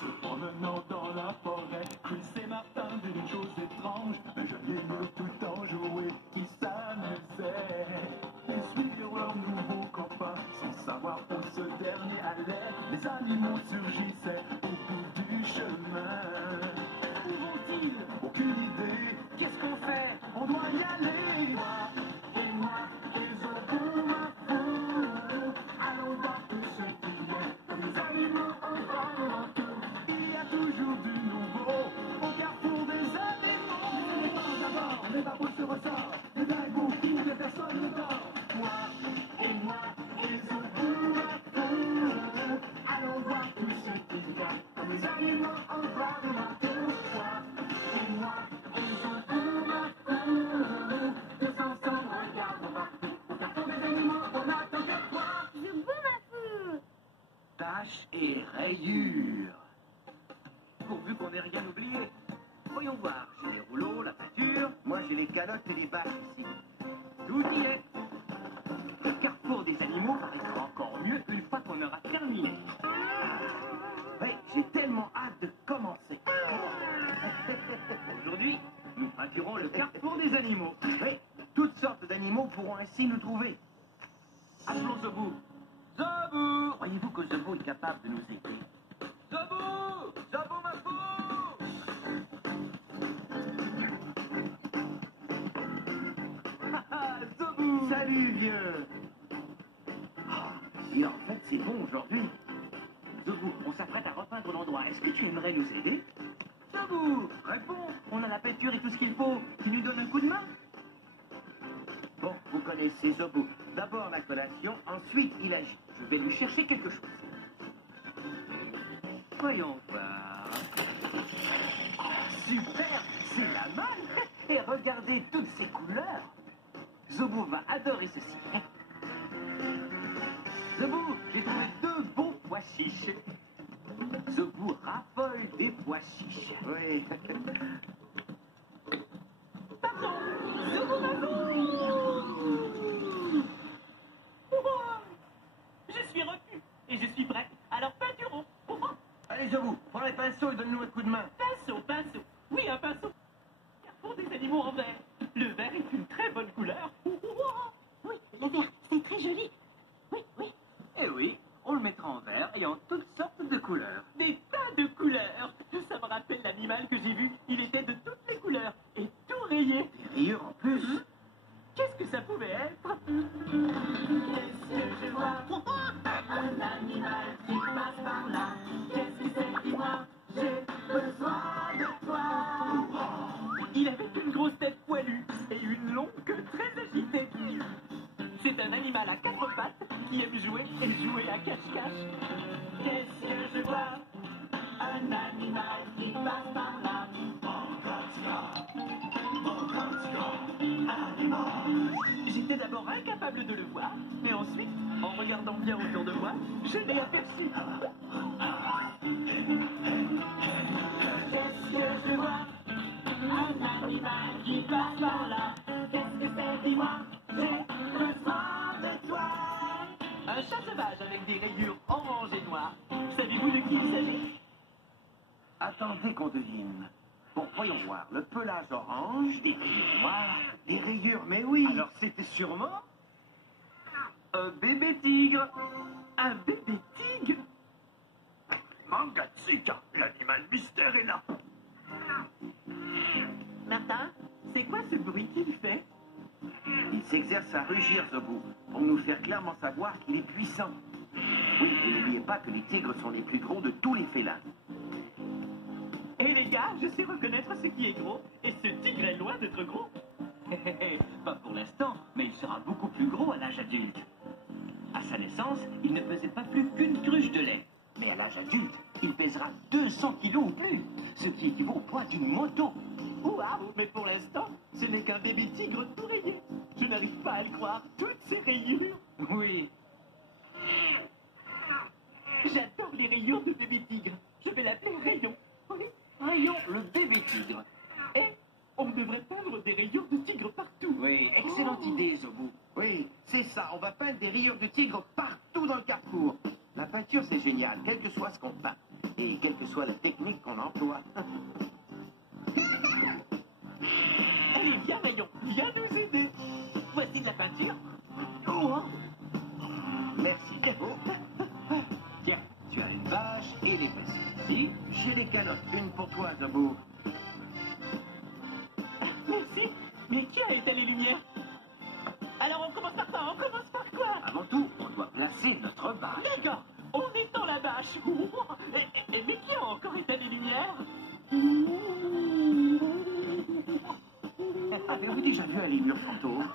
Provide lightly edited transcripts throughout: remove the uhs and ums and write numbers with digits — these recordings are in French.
Se promenant dans la forêt, Chris et Martin d'une chose étrange. Un jeune milieu tout le temps joué qui s'amusait. Ils suivirent leur nouveau copain sans savoir où ce dernier allait. Les animaux surgissaient au bout du chemin. Où vont-ils? Aucune idée. Qu'est-ce qu'on fait? On doit y aller. Moi, ils ont pour ma peau. Allons voir tout ce qu'il y a. Les animaux ont vraiment tout. Il y a toujours du nouveau au carrefour des animaux. D'abord, les babouilles se ressortent. Le gars est bon, il n'y a personne ne dort. Moi, ils ont pour ma peau. Allons voir tout ce qu'il y a. Comme les animaux ont vraiment tout. Moi, ils ont pour ma peau. Tous ensemble, regardons partout. Au carrefour des animaux, on attend que toi. Taches et rayures. Pourvu qu'on n'ait rien oublié. Voyons voir, j'ai les rouleaux, la peinture. Moi, j'ai les calottes et les bâches ici. Tout y est. Le carrefour des animaux paraîtra encore mieux une fois qu'on aura terminé. Oui, j'ai tellement hâte de commencer. Aujourd'hui, nous peinturons le carrefour des animaux. Oui, toutes sortes d'animaux pourront ainsi nous trouver. Appelons Zobou. Zobou! Croyez-vous que Zobou est capable de nous aider? Zobou! Zobou, ma fou! Zobou! Salut, vieux! Et en fait, c'est bon aujourd'hui. Zobou, on s'apprête à repeindre l'endroit. Est-ce que tu aimerais nous aider? Zobou! Réponds! On a la peinture et tout ce qu'il faut. Tu nous donnes un coup de main? Bon, vous connaissez Zobou. D'abord la collation, ensuite il agit. Je vais lui chercher quelque chose. Voyons voir. Super! C'est la malle! Et regardez toutes ces couleurs! Zobou va adorer ceci. Zobou, j'ai trouvé 2 bons pois chiches. Zobou raffole des pois chiches. Oui. Pardon! Zobou, je suis repu et je suis prêt. Alors peinturons. Allez, Zobou, prends les pinceaux et donne-nous un coup de main. Pinceau. Oui, un pinceau. Carrefour des animaux en vert. Le vert est une très bonne couleur. Oui, le vert, c'est très joli. Oui. Eh oui, on le mettra en vert et en toutes sortes de couleurs. Des tas de couleurs. Ça me rappelle l'animal que j'ai vu. Il était de toutes les couleurs et tout rayé. Des rayures en plus. Qu'est-ce que ça pouvait être? Qu'est-ce que je vois? Un animal qui passe par là. Qu'est-ce que c'est? Dis-moi, j'ai besoin de toi. Il avait une grosse tête poilue et une longue queue très agitée. C'est un animal à 4 pattes qui aime jouer et jouer à cache-cache. Qu'est-ce que je vois? Un animal qui passe par là. J'étais d'abord incapable de le voir, mais ensuite, en regardant bien autour de moi, je l'ai aperçu. Qu'est-ce que je vois? Un animal qui passe par là. Qu'est-ce que c'est? Dis-moi, j'ai besoin de toi. Un chat sauvage avec des rayures orange et noires. Savez-vous de qui il s'agit? Attendez qu'on devine. Bon, voyons voir. Le pelage orange, des rayures noires, des rayures, mais oui. Alors c'était sûrement un bébé tigre. Un bébé tigre? Mangatsika, l'animal mystère est là. Martin, c'est quoi ce bruit qu'il fait? Il s'exerce à rugir, Zobou, pour nous faire clairement savoir qu'il est puissant. Oui, et n'oubliez pas que les tigres sont les plus gros de tous les félins. Et les gars, je sais reconnaître ce qui est gros, et ce tigre est loin d'être gros. Pas pour l'instant, mais il sera beaucoup plus gros à l'âge adulte. À sa naissance, il ne pesait pas plus qu'une cruche de lait. Mais à l'âge adulte, il pèsera 200 kilos ou plus, ce qui équivaut au poids d'une moto. Waouh, mais pour l'instant, ce n'est qu'un bébé tigre tout rayé. Je n'arrive pas à le croire, toutes ces rayures. Oui. J'adore les rayures de bébé tigre. Je vais l'appeler Rayon. Oui, Rayon, le bébé tigre. et on devrait peindre des rayures de tigre partout. Oui, excellente idée, Zobou. Oui, c'est ça, on va peindre des rayures de tigre partout dans le carrefour. La peinture, c'est génial, quel que soit ce qu'on peint. Et quelle que soit la technique qu'on emploie. Allez, viens, Rayon, viens nous aider. Voici de la peinture. Oh, Merci, Gabo. Tiens, tu as une vache et des petits ici. J'ai les calottes, une pour toi, Zabou. merci. Mais qui a éteint les lumières? Alors on commence par quoi? On commence par quoi? Avant tout, on doit placer notre bâche. D'accord, on étend la bâche. Mais qui a encore éteint les lumières? Avez-vous déjà vu un lémur fantôme?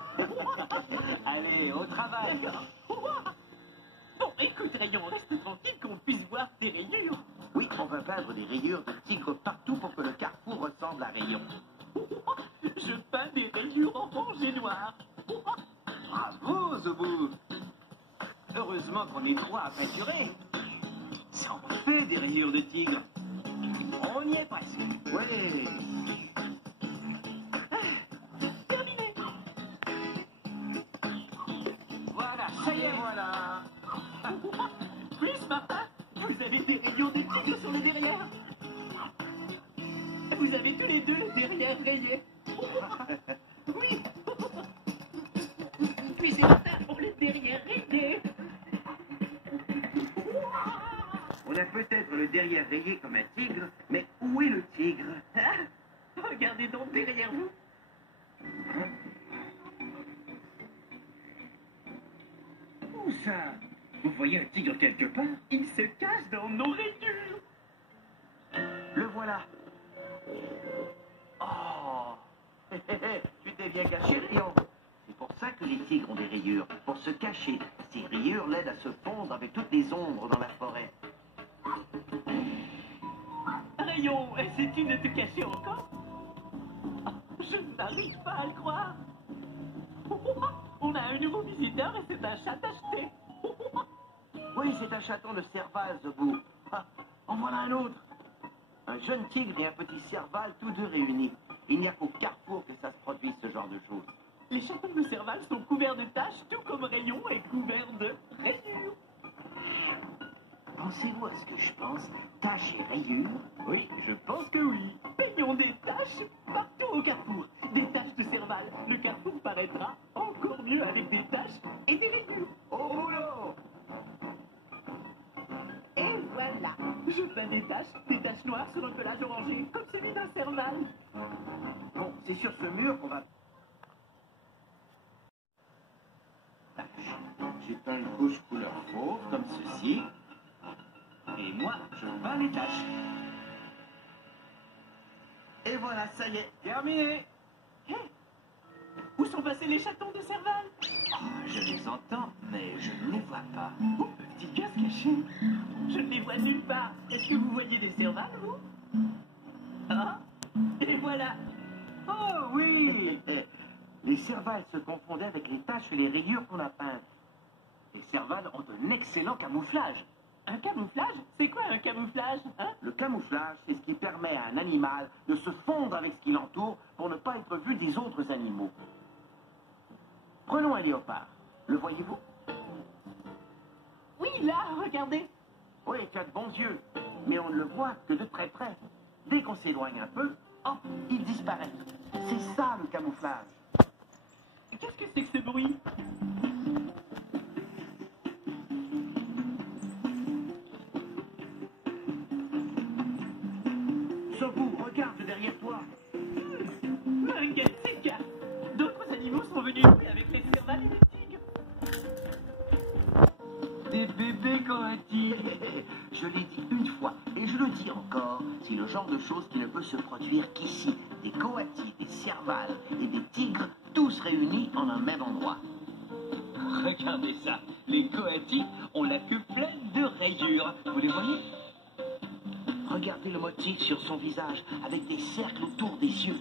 Allez, au travail. D'accord. Bon, écoute, Rayon, reste tranquille qu'on puisse voir tes rayures. Oui, on va peindre des rayures de tigre partout pour que le carrefour ressemble à Rayon. Je peins des rayures orange et noires. Bravo, Zobou. Heureusement qu'on est trois à peinturer. Ça en fait des rayures de tigre. On y est presque. Ouais. Terminé. Voilà, ça y est, voilà. Plus, Martin, vous avez des rayures de tigre sur le derrière. Vous avez tous les deux le derrière rayé. Oui. Puis c'est Martin pour le derrière rayé. On a peut-être le derrière rayé comme un tigre, mais où est le tigre? Ah, regardez donc derrière vous. Où ça? Vous voyez un tigre quelque part? Il se cache dans nos rayures. Le voilà. Oh. Tu t'es bien caché, Rayon. C'est pour ça que les tigres ont des rayures, pour se cacher. Ces rayures l'aident à se fondre avec toutes les ombres dans la forêt. Rayon, essaies-tu de te cacher encore? Ah, je n'arrive pas à le croire. On a un nouveau visiteur et c'est un chat acheté. Oui, c'est un chaton de Serval, Zobou. Ah, en voilà un autre. Un jeune tigre et un petit Serval, tous deux réunis. Il n'y a qu'au carrefour que ça se produit, ce genre de choses. Les chatons de Serval sont couverts de taches, tout comme Rayon est couvert de rayures. Pensez-vous à ce que je pense? Taches et rayures? Oui, je pense que oui. Peignons des taches partout au carrefour. Des taches de Serval. Le carrefour paraîtra encore mieux avec des taches et des rayures. Au boulot! Et voilà. Je peins des taches noires sur un pelage orangé, comme celui d'un Serval. Bon, c'est sur ce mur qu'on va... J'ai peint une couche couleur fauve, comme ceci. Et moi, je peins les taches. Et voilà, ça y est, terminé. Hé, où sont passés les chatons de Serval? Ah, je les entends, mais je ne les vois pas. Oh, petit gars se caché. Je ne les vois nulle part. Est-ce que vous voyez des Serval, vous? Ah, et voilà. Oh oui! Les servals se confondaient avec les taches et les rayures qu'on a peintes. Les servals ont un excellent camouflage. Un camouflage? C'est quoi un camouflage, hein? Le camouflage, c'est ce qui permet à un animal de se fondre avec ce qui l'entoure pour ne pas être vu des autres animaux. Prenons un léopard. Le voyez-vous? Oui, là, regardez. Oui, tu as de bons yeux, mais on ne le voit que de très près. Dès qu'on s'éloigne un peu, hop, il disparaît. C'est ça le camouflage. Qu'est-ce que c'est que ce bruit? Zobou, regarde derrière toi. Un Gatseka. D'autres animaux sont venus jouer avec les Serval et les tigres. Des bébés coati. Je l'ai dit une fois, et je le dis encore, c'est le genre de chose qui ne peut se produire qu'ici. Des coatis, des servals et des tigres, tous réunis en un même endroit. Regardez ça, les coatis ont la queue pleine de rayures. Vous les voyez? Regardez le motif sur son visage, avec des cercles autour des yeux.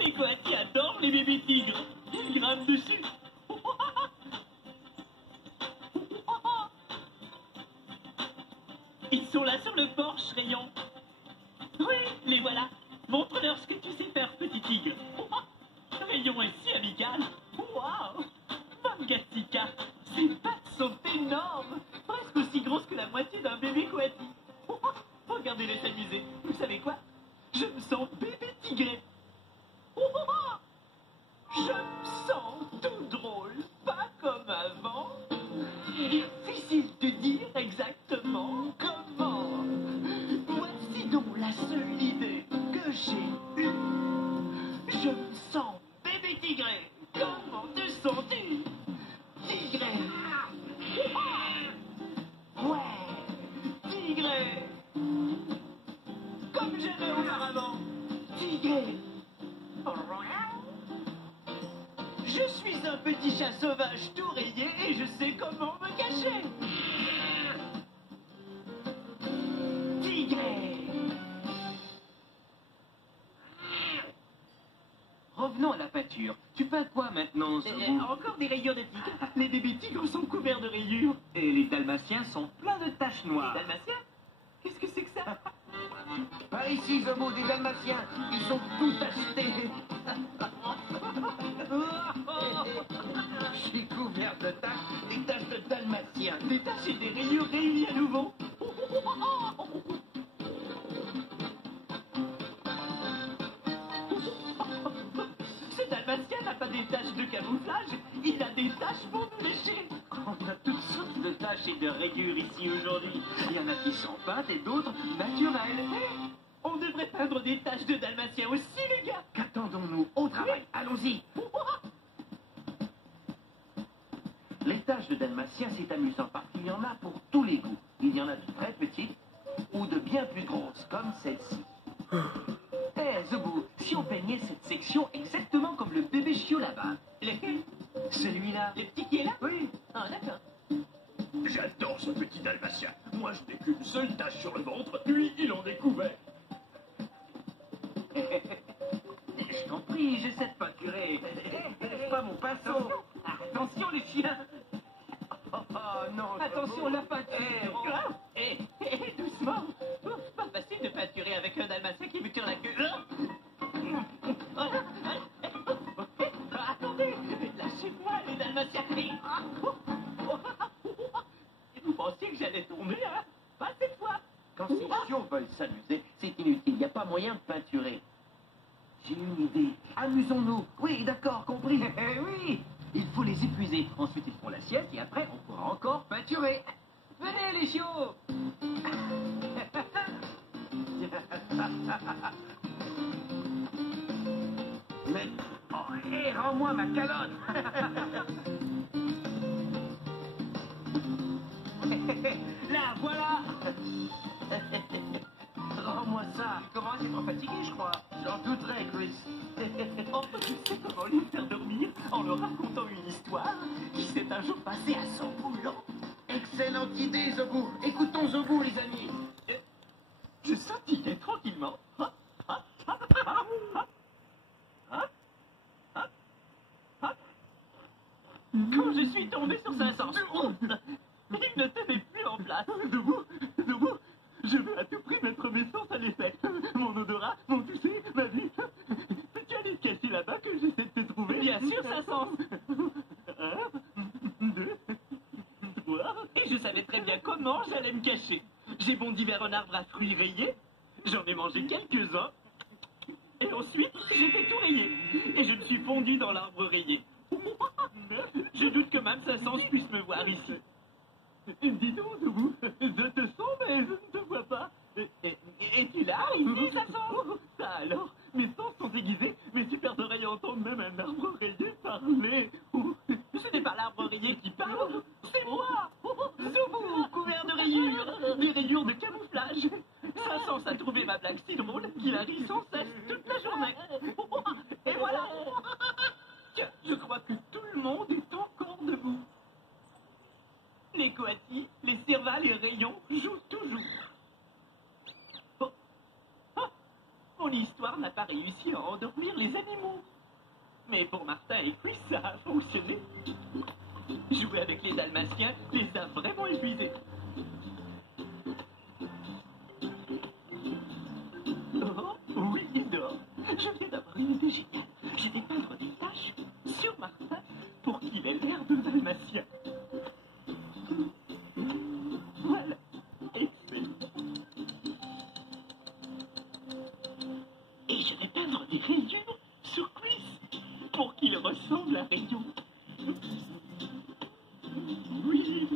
Les coatis adorent les bébés tigres. Ils grimpent dessus. Ils sont là sur le porche, Rayon. Oui, les voilà. Montre-leur ce que tu sais faire, petit tigre. Rayon amical. Waouh! Mangatika, ses pattes sont énormes, presque aussi grosses que la moitié d'un bébé coati. Regardez-les s'amuser. Vous savez quoi? Je me sens bébé tigré. Je me sens tout drôle, pas comme avant. Difficile de dire exactement comment. Voici donc la seule idée que j'ai eue. Je me sens bébé tigré. Comment te sens-tu? Tigré. Ouais, tigré. Comme j'aimais auparavant. Tigré. Je suis un petit chat sauvage tout rayé et je sais comment me cacher. Tigré. Revenons à la pâture. Tu peins quoi maintenant, Zobu? Encore des rayures de tigre. Les bébés tigres sont couverts de rayures. Et les dalmatiens sont pleins de taches Les noires. dalmatiens? Qu'est-ce que c'est que ça? Par ici, Zobo, des dalmatiens. Ils sont tous achetés. Je suis couvert de taches, des taches de dalmatiens. Des taches et des rayures réunies à nouveau. Ce dalmatien n'a pas des taches de camouflage, il a des taches pour nous lécher. On a toutes sortes de taches et de rayures ici aujourd'hui. Il y en a qui sont peintes et d'autres naturelles. On devrait peindre des taches de dalmatien aussi, les gars. Qu'attendons-nous au travail? Allons-y. Les taches de dalmatien, c'est amusant parce qu'il y en a pour tous les goûts. Il y en a de très petites ou de bien plus grosses, comme celle-ci. Eh, Zobu, si on peignait cette section exactement comme le bébé chiot là-bas. Lequel? Celui-là. Le petit qui est là? Oui. Ah, d'accord. J'adore ce petit dalmatien. Moi, je n'ai qu'une seule tache sur le ventre, lui, il en est couvert. Je t'en prie, j'essaie de peinturer. Lève pas mon pinceau. Attention les chiens. Oh non. Attention la peinture. Doucement. Pas facile de peinturer avec un dalmatien qui me tire la queue. Attendez, lâchez-moi les dalmatiens. Vous pensiez que j'allais tomber, hein? Pas cette fois. Quand ces chiots veulent s'amuser, c'est inutile. Il n'y a pas moyen de peinturer. J'ai une idée. Amusons-nous. Oui, d'accord, compris. Oui, il faut les épuiser. Ensuite ils font la sieste et après on pourra encore peinturer. Venez les chiots. Mais... Oh, hé, rends-moi ma calotte. Là, voilà. Rends-moi ça. Tu commences à être fatigué, je crois. J'en douterais, Chris. Oh, je sais comment lui faire dormir en leur racontant une histoire qui s'est un jour passée à son boulot. Excellente idée, Zobu. Écoutons Zobu, les amis. Je sautillais tranquillement. Hop, hop, hop, hop, hop, hop, hop, hop. Quand je suis tombé sur sa sens, il ne tenait plus en place. Debout, debout, je veux à tout prix mettre mes sens à l'effet. Mon odorat, mon toucher, ma vue. Tu allais te cacher là-bas que j'essaie de te trouver. Bien sûr, ça sens. 1, 2, 3. Et je savais très bien comment j'allais me cacher. J'ai bondi vers un arbre à fruits rayés. J'en ai mangé quelques-uns. Et ensuite, j'étais tout rayé. Et je me suis fondu dans l'arbre rayé. Je doute que même Sassens puisse me voir ici. Dis donc, Zoubou, je te sens, mais je ne te vois pas. Es-tu là, ici, Sassens? Ça alors, mes sens sont aiguisés, mes super oreilles entendent même un arbre rayé parler. Ce n'est pas l'arbre rayé qui parle, c'est moi, Zoubou, couvert de rayures, des rayures de camouflage. Sassens a trouvé ma blague si drôle qu'il a ri sans cesse toute la journée. Et voilà. Tiens, je crois que tout le monde est encore debout. Les coatis, les cérvales et rayons jouent toujours. Oh. Ah. Mon histoire n'a pas réussi à endormir les animaux. Mais pour Martin et Chris, ça a fonctionné. Jouer avec les dalmatiens les a vraiment épuisés. Oh, oui, il dort. Je viens d'avoir une idée géniale. Je vais peindre des taches il a l'air de dalmatien. Voilà, et fait. Et je vais peindre des rayures sur Chris pour qu'il ressemble à Rayon. Oui.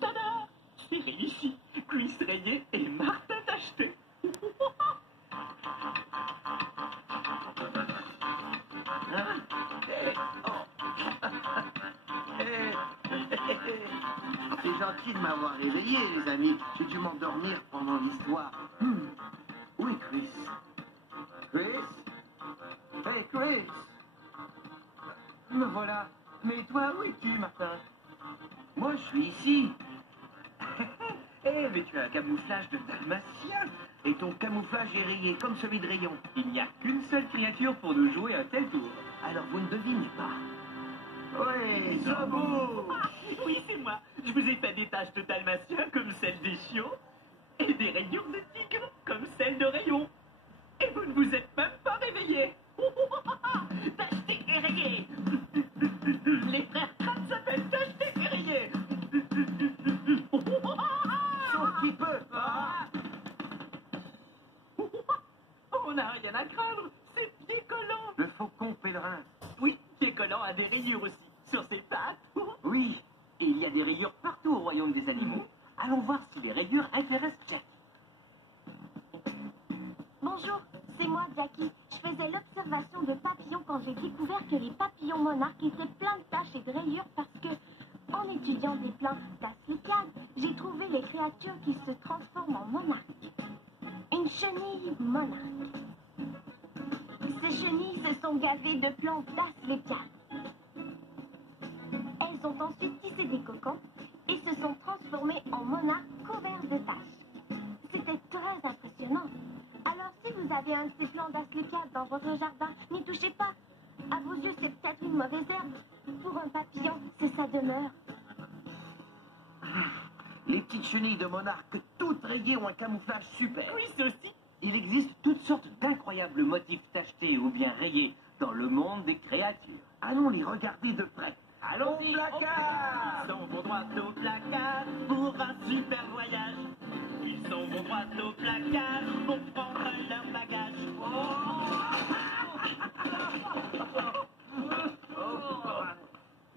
Tada! C'est réussi. Chris rayé et Martha tachetée. C'est gentil de m'avoir réveillé, les amis. J'ai dû m'endormir pendant l'histoire. Où est Chris? Chris? Hey, Chris! Me voilà. Mais toi, où es-tu, Martin? Moi, je suis ici. Eh, mais tu as un camouflage de dalmatien. Et ton camouflage est rayé comme celui de Rayon. Il n'y a qu'une seule créature pour nous jouer un tel tour. Alors vous ne devinez pas. Ouais, Zobo! Ah, oui, c'est moi. Je vous ai fait des taches de dalmatien comme celles des chiots et des rayures de tigre comme celles de Rayon. Et vous ne vous êtes même pas réveillés. Tacheté et rayé. Les frères Pratt s'appellent Tacheté et rayé. Sauf qui peut. Ah. On n'a rien à craindre. C'est pied collant. Le faucon pèlerin. Oui, pied collant a des rayures aussi sur ses pattes. Oui, et il y a des rayures partout au royaume des animaux. Allons voir si les rayures intéressent Jack. Bonjour, c'est moi, Jackie. Je faisais l'observation de papillons quand j'ai découvert que les papillons monarques étaient pleins de taches et de rayures parce que, en étudiant des plans d'Asclépiade, j'ai trouvé les créatures qui se transforment en monarques. Une chenille monarque. Ces chenilles se sont gavées de plants d'Asclépiade. Elles ont ensuite tissé des cocons et se sont transformées en monarques couverts de taches. C'était très impressionnant. Alors, si vous avez un de ces plants d'Asclépiade dans votre jardin, n'y touchez pas. À vos yeux, c'est peut-être une mauvaise herbe. Pour un papillon, c'est sa demeure. Les petites chenilles de monarque, toutes rayées, ont un camouflage super. Oui, c'est aussi. Il existe toutes sortes d'incroyables motifs tachetés ou bien rayés dans le monde des créatures. Allons les regarder de près. Allons-y, Au placard. Ils s'en vont droit au placard pour un super voyage. Ils s'en vont droit au placard pour prendre leur bagage.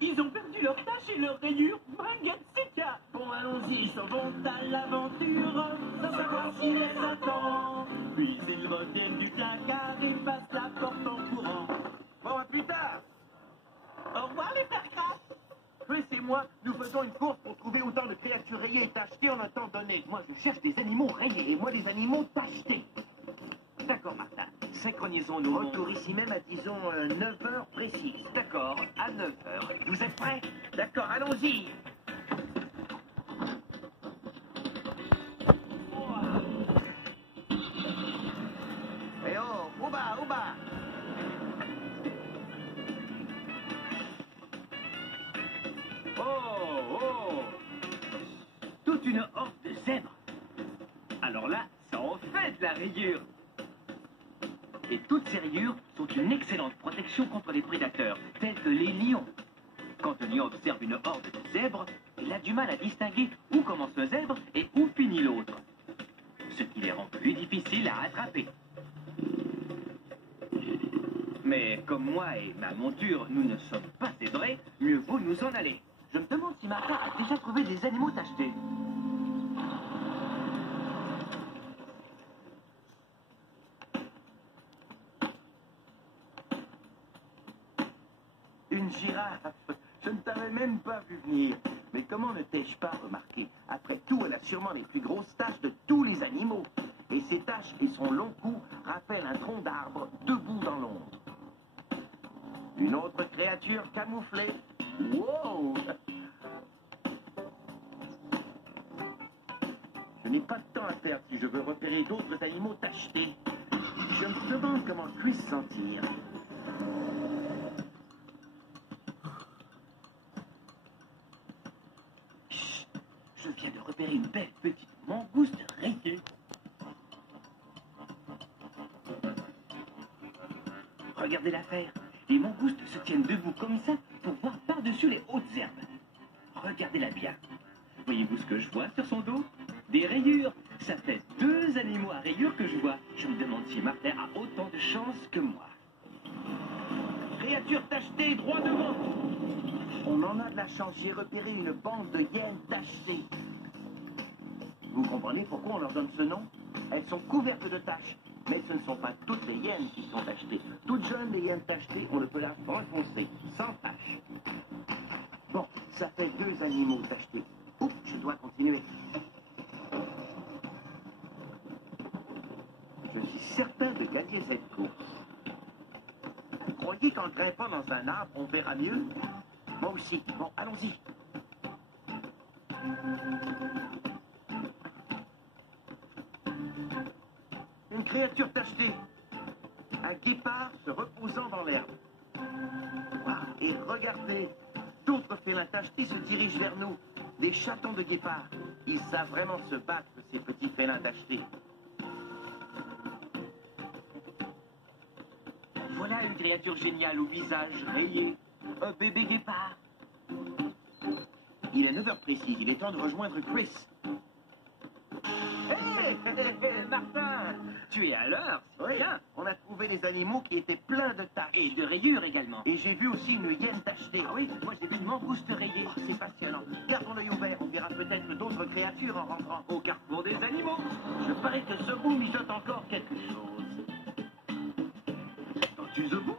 Ils ont perdu leurs taches et leurs rayures. Bringuette, c'est cas. Bon, allons-y, ils s'en vont à l'aventure. Sans savoir s'il les attend. Puis ils reviennent du placard et passent la porte en courant. Bon, à plus tard. Au revoir les frères Kratt. Chris et moi, nous faisons une course pour trouver autant de créatures rayées et tachetées en un temps donné. Moi, je cherche des animaux rayés et moi, des animaux tachetés. D'accord, Martin. Synchronisons nos Retour ici même à, disons, 9 heures précises. D'accord, à 9 heures. Vous êtes prêts? D'accord, allons-y. Eh oh, au bas, au bas. Oh! Toute une horde de zèbres. Alors là, ça en fait de la rayure. Et toutes ces rayures sont une excellente protection contre les prédateurs, tels que les lions. Quand un lion observe une horde de zèbres, il a du mal à distinguer où commence le zèbre et où finit l'autre. Ce qui les rend plus difficiles à attraper. Mais comme moi et ma monture, nous ne sommes pas zébrés, mieux vaut nous en aller. Je me demande si Martha a déjà trouvé des animaux tachetés. Une girafe. Je ne t'avais même pas vu venir. Mais comment ne t'ai-je pas remarqué? Après tout, elle a sûrement les plus grosses taches de tous les animaux. Et ses taches et son long cou rappellent un tronc d'arbre debout dans l'ombre. Une autre créature camouflée. Wow! Je n'ai pas de temps à perdre si je veux repérer d'autres animaux tachetés. Je me demande comment Chris se sentir. Chut, je viens de repérer une belle petite mangouste rayée. Regardez l'affaire. Les mangoustes se tiennent debout comme ça pour voir par-dessus les hautes herbes. Regardez-la bien. Voyez-vous ce que je vois sur son dos? Des rayures. Ça fait 2 animaux à rayures que je vois. Je me demande si Martin a autant de chance que moi. Créature tachetée, droit devant. On en a de la chance, j'ai repéré une bande de hyènes tachetées. Vous comprenez pourquoi on leur donne ce nom? Elles sont couvertes de taches. Mais ce ne sont pas toutes les hyènes qui sont tachetées. Toutes jeunes, les hyènes tachetées ont le pelage brun foncé, sans taches. Bon, ça fait 2 animaux tachetés. Oups, je dois continuer. Je suis certain de gagner cette course. Vous croyez qu'en grimpant dans un arbre, on verra mieux? Moi aussi. Bon, allons-y. Une créature tachetée. Un guépard se reposant dans l'herbe. Wow. Et regardez, d'autres félins tachetés se dirigent vers nous. Des chatons de guépard. Ils savent vraiment se battre, ces petits félins tachetés. Voilà une créature géniale au visage rayé. Un bébé guépard. Il est 9h précise, il est temps de rejoindre Chris. Hé, Martin, tu es à l'heure, c'est Oui, bien. on a trouvé des animaux qui étaient pleins de taches. Et de rayures également. Et j'ai vu aussi une hyène tachetée. Ah oui, moi j'ai vu une mangouste rayée. Oh, c'est passionnant. Gardons l'œil ouvert, on verra peut-être d'autres créatures en rentrant. Au carrefour des animaux. Je parie que ce bout mijote encore quelque chose. Entends-tu Zobou?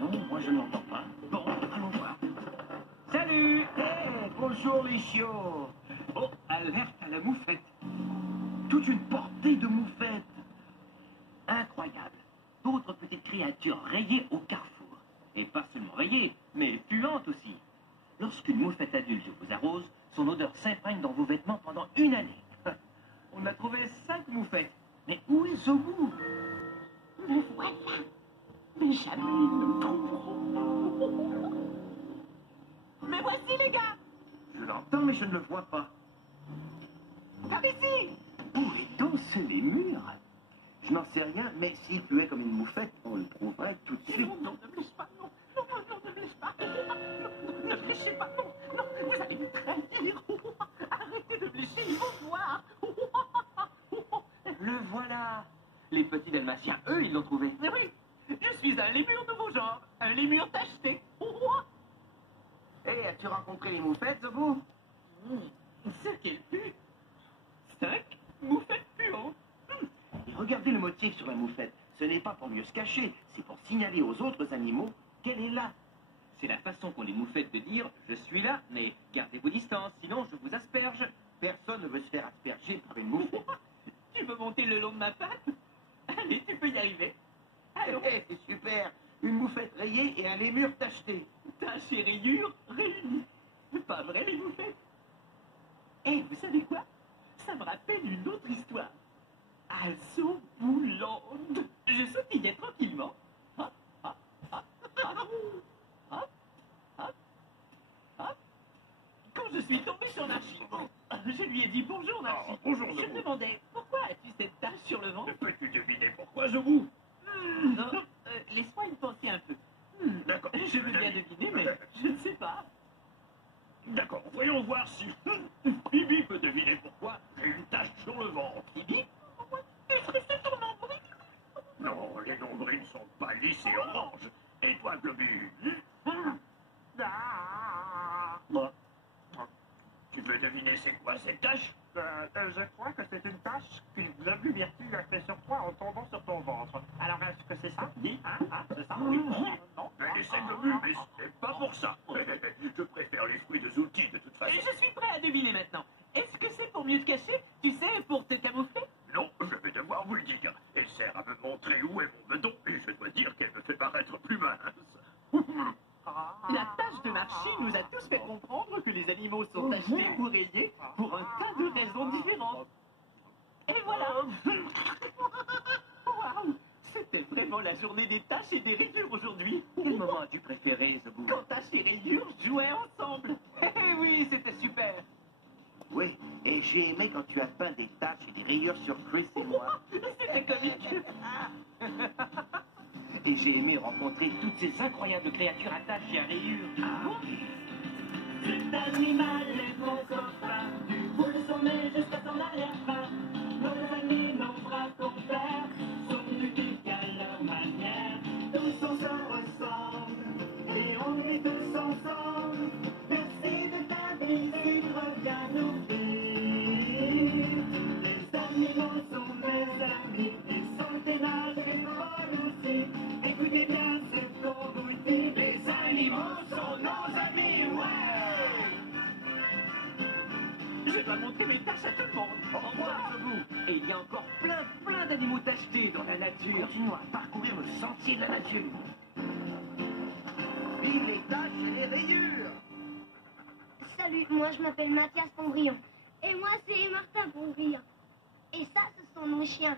Non, moi je ne l'entends pas. Bon, allons voir. Salut! Hey, bonjour les chiots. Oh, alerte à la moufette. Toute une portée de moufettes. Incroyable. D'autres petites créatures rayées au carrefour. Et pas seulement rayées, mais puantes aussi. Lorsqu'une moufette adulte vous arrose, son odeur s'imprègne dans vos vêtements pendant une année. On a trouvé 5 moufettes. Mais où est Zobou? Me voilà. Mais jamais ils ne me trouveront. Mais voici les gars. Je l'entends, mais je ne le vois pas. Par ici. Où est donc ce lémur? Je n'en sais rien, mais s'il puait comme une moufette, on le trouverait tout de suite. Non, non, ne me laisse pas, non. Non, non, non, ne me laisse pas. Ne me léchez pas, non. Non, vous allez me trahir. Arrêtez de me lécher, ils vont voir. Le voilà. Les petits dalmatiens, eux, ils l'ont trouvé. Mais oui, je suis un lémur de vos genres. Un lémur tacheté. Hé, as-tu rencontré les moufettes, Zobou? Ce qu'elle pue. 5 moufettes puantes. Et regardez le motif sur la moufette. Ce n'est pas pour mieux se cacher, c'est pour signaler aux autres animaux qu'elle est là. C'est la façon qu'ont les moufettes de dire « Je suis là, mais gardez vos distances, sinon je vous asperge. Personne ne veut se faire asperger par une moufette. Tu veux monter le long de ma patte? Allez, tu peux y arriver. Allons. Hé, c'est super. Une moufette rayée et un lémur tacheté. Taches et rayures réunies. Pas vrai, les moufettes? Et vous savez quoi? Ça me rappelle une autre histoire. À Zobouland. Je sautillais tranquillement. Hop, hop, hop, hop, hop, hop, hop. Quand je suis tombé sur Narchi, je lui ai dit bonjour Narchi. Ah, bonjour, Je Zobou. me demandais pourquoi as-tu cette tache sur le ventre? Peux-tu deviner pourquoi, Zobou? Non, laisse-moi y penser un peu. D'accord. Je veux bien deviner, mais je ne sais pas. D'accord, voyons voir si Bibi peut deviner pourquoi j'ai une tache sur le ventre. Bibi? Est-ce que c'est ton nombril? Non, les nombrils sont pas lisses et oranges. Et toi, Globule? Moi, Tu veux deviner c'est quoi cette tache? Je crois que c'est une tâche qu'une globule myrtille a fait sur toi en tombant sur ton ventre. Alors, est-ce que c'est ça? Oui. C'est ça? Oui. Non? Mais laissez Globule, mais c'est pas pour ça. Je préfère les fruits de Zouti de toute Et façon. je suis prêt à deviner maintenant. Est-ce que c'est pour mieux te cacher? Tu sais, pour te camoufler? Non, je vais devoir vous le dire. Elle sert à me montrer où est mon bedon et je dois dire qu'elle me fait paraître plus mince. La tâche de Marchi nous a tous fait comprendre que les animaux sont tachetés ou rayés pour un tas de raisons différentes. Et voilà. Waouh! C'était vraiment la journée des taches et des rayures aujourd'hui. quel moment as-tu préféré, Zobou? Quand taches et rayures jouaient ensemble. Eh oui, c'était super. Oui, et j'ai aimé quand tu as peint des taches et des rayures sur Chris et moi. C'était comique. Et Et j'ai aimé rencontrer toutes ces incroyables créatures attachées à rayures. Cet animal est mon copain, du bout de son nez jusqu'à son arrière-fin. Nos amis, nos bras compères, sont uniques à leur manière. Tous on se ressemble, et on est tous ensemble. Merci de ta visite, reviens nous vivre. Les animaux sont mes amis, ils sont ténaces et folles aussi. Écoutez bien ce qu'on vous dit, les animaux sont nos amis, ouais! Je vais montrer mes tâches à tout le monde. Au revoir, vous. Et il y a encore plein d'animaux tachetés dans la nature. Continuons à parcourir le sentier de la nature. Vive les taches et les rayures. Salut, moi je m'appelle Mathias Pondrion. Et moi c'est Martin Pondrion. Et ça, ce sont nos chiens.